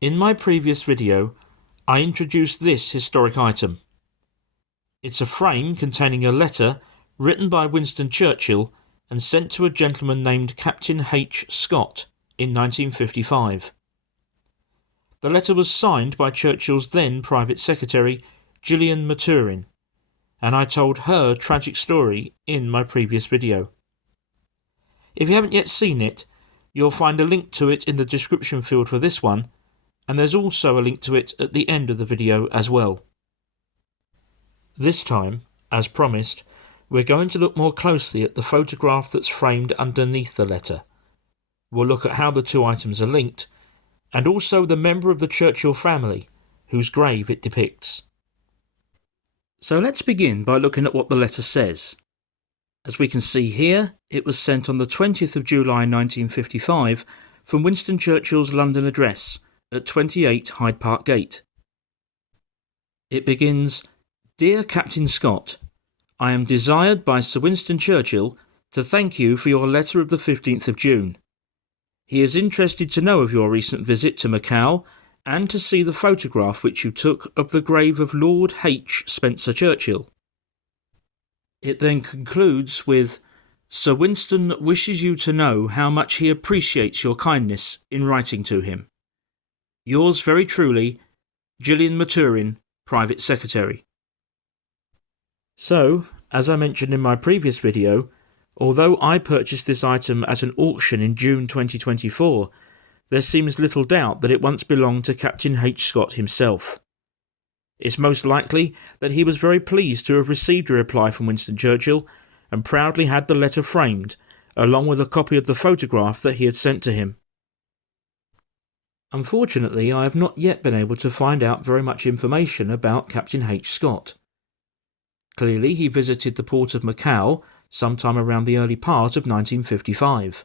In my previous video, I introduced this historic item. It's a frame containing a letter written by Winston Churchill and sent to a gentleman named Captain H. Scott in 1955. The letter was signed by Churchill's then private secretary, Gillian Maturin, and I told her tragic story in my previous video. If you haven't yet seen it, you'll find a link to it in the description field for this one, and there's also a link to it at the end of the video as well. This time, as promised, we're going to look more closely at the photograph that's framed underneath the letter. We'll look at how the two items are linked, and also the member of the Churchill family whose grave it depicts. So let's begin by looking at what the letter says. As we can see here, it was sent on the 20th of July 1955 from Winston Churchill's London address at 28 Hyde Park Gate. It begins, "Dear Captain Scott, I am desired by Sir Winston Churchill to thank you for your letter of the 15th of June. He is interested to know of your recent visit to Macau and to see the photograph which you took of the grave of Lord H. Spencer Churchill." It then concludes with, "Sir Winston wishes you to know how much he appreciates your kindness in writing to him. Yours very truly, Gillian Maturin, Private Secretary." So, as I mentioned in my previous video, although I purchased this item at an auction in June 2024, there seems little doubt that it once belonged to Captain H. Scott himself. It's most likely that he was very pleased to have received a reply from Winston Churchill and proudly had the letter framed, along with a copy of the photograph that he had sent to him. Unfortunately, I have not yet been able to find out very much information about Captain H. Scott. Clearly, he visited the port of Macau sometime around the early part of 1955.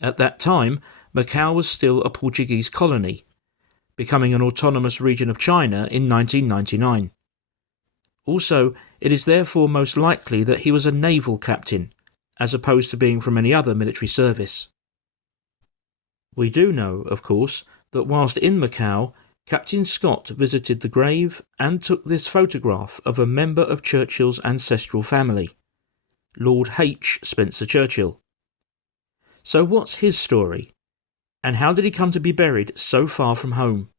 At that time, Macau was still a Portuguese colony, becoming an autonomous region of China in 1999. Also, it is therefore most likely that he was a naval captain, as opposed to being from any other military service. We do know, of course, that whilst in Macau, Captain Scott visited the grave and took this photograph of a member of Churchill's ancestral family, Lord H. Spencer Churchill. So what's his story? And how did he come to be buried so far from home?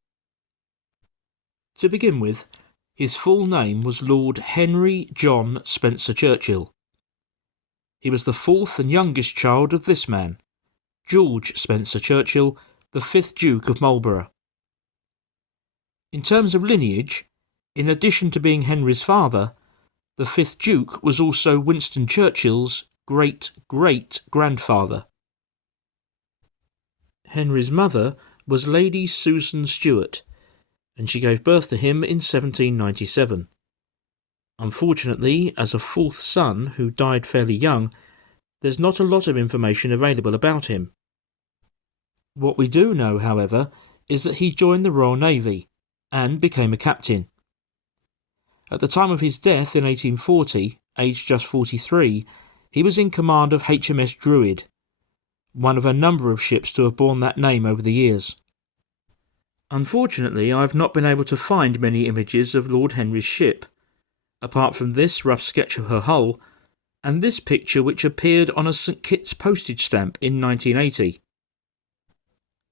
To begin with, his full name was Lord Henry John Spencer Churchill. He was the fourth and youngest child of this man, George Spencer Churchill, the 5th Duke of Marlborough. In terms of lineage, in addition to being Henry's father, the 5th Duke was also Winston Churchill's great-great-grandfather. Henry's mother was Lady Susan Stuart, and she gave birth to him in 1797. Unfortunately, as a fourth son who died fairly young, there's not a lot of information available about him. What we do know, however, is that he joined the Royal Navy and became a captain. At the time of his death in 1840, aged just 43, he was in command of H.M.S. Druid, one of a number of ships to have borne that name over the years. Unfortunately, I have not been able to find many images of Lord Henry's ship, apart from this rough sketch of her hull, and this picture which appeared on a St Kitts postage stamp in 1980.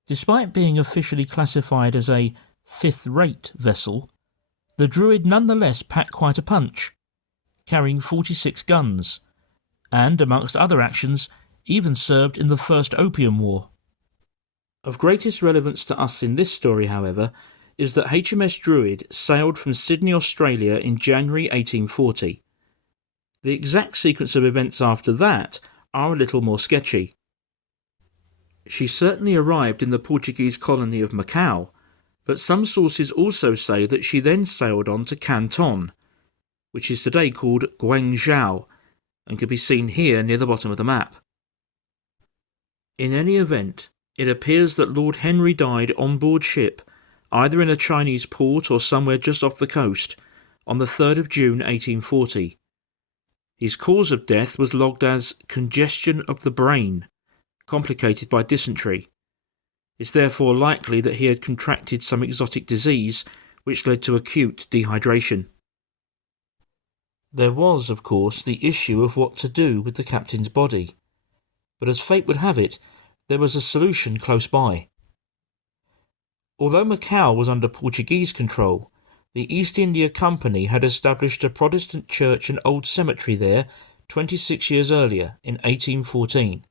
Despite being officially classified as a fifth-rate vessel, the Druid nonetheless packed quite a punch, carrying 46 guns, and, amongst other actions, even served in the First Opium War. Of greatest relevance to us in this story, however, is that H.M.S. Druid sailed from Sydney, Australia in January 1840. The exact sequence of events after that are a little more sketchy. She certainly arrived in the Portuguese colony of Macau, but some sources also say that she then sailed on to Canton, which is today called Guangzhou, and can be seen here near the bottom of the map. In any event, it appears that Lord Henry died on board ship, either in a Chinese port or somewhere just off the coast, on the 3rd of June 1840. His cause of death was logged as congestion of the brain, complicated by dysentery, It's therefore likely that he had contracted some exotic disease which led to acute dehydration. There was, of course, the issue of what to do with the captain's body, but as fate would have it, there was a solution close by. Although Macau was under Portuguese control, the East India Company had established a Protestant church and old cemetery there 26 years earlier, in 1814,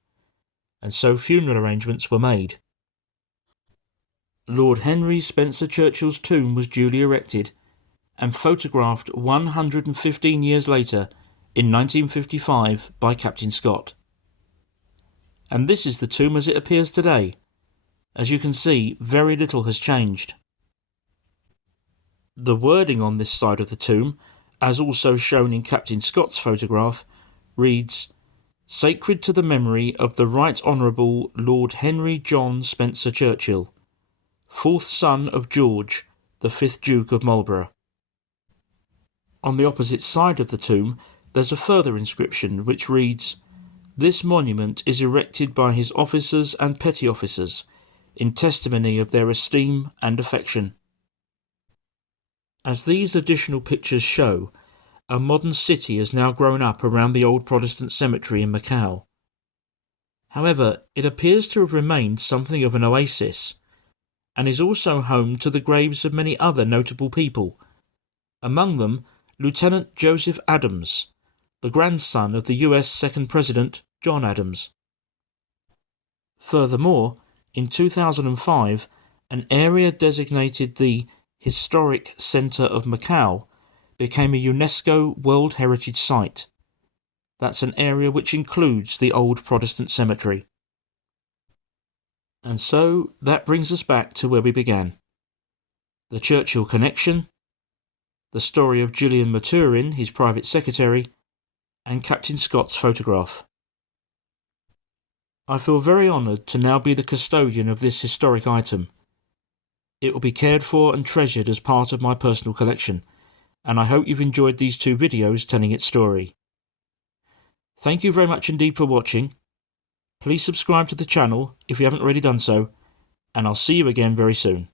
and so funeral arrangements were made. Lord Henry Spencer Churchill's tomb was duly erected and photographed 115 years later in 1955 by Captain Scott. And this is the tomb as it appears today. As you can see, very little has changed. The wording on this side of the tomb, as also shown in Captain Scott's photograph, reads, "Sacred to the memory of the Right Honourable Lord Henry John Spencer Churchill, 4th son of George, the 5th Duke of Marlborough." On the opposite side of the tomb, there's a further inscription which reads, "This monument is erected by his officers and petty officers, in testimony of their esteem and affection." As these additional pictures show, a modern city has now grown up around the old Protestant cemetery in Macau. However, it appears to have remained something of an oasis, and is also home to the graves of many other notable people, among them Lieutenant Joseph Adams, the grandson of the US second President John Adams. Furthermore, in 2005, an area designated the Historic Centre of Macau became a UNESCO World Heritage Site. That's an area which includes the old Protestant cemetery. And so that brings us back to where we began. The Churchill connection, the story of Julian Maturin, his private secretary, and Captain Scott's photograph. I feel very honoured to now be the custodian of this historic item. It will be cared for and treasured as part of my personal collection, and I hope you've enjoyed these 2 videos telling its story. Thank you very much indeed for watching. Please subscribe to the channel if you haven't already done so, and I'll see you again very soon.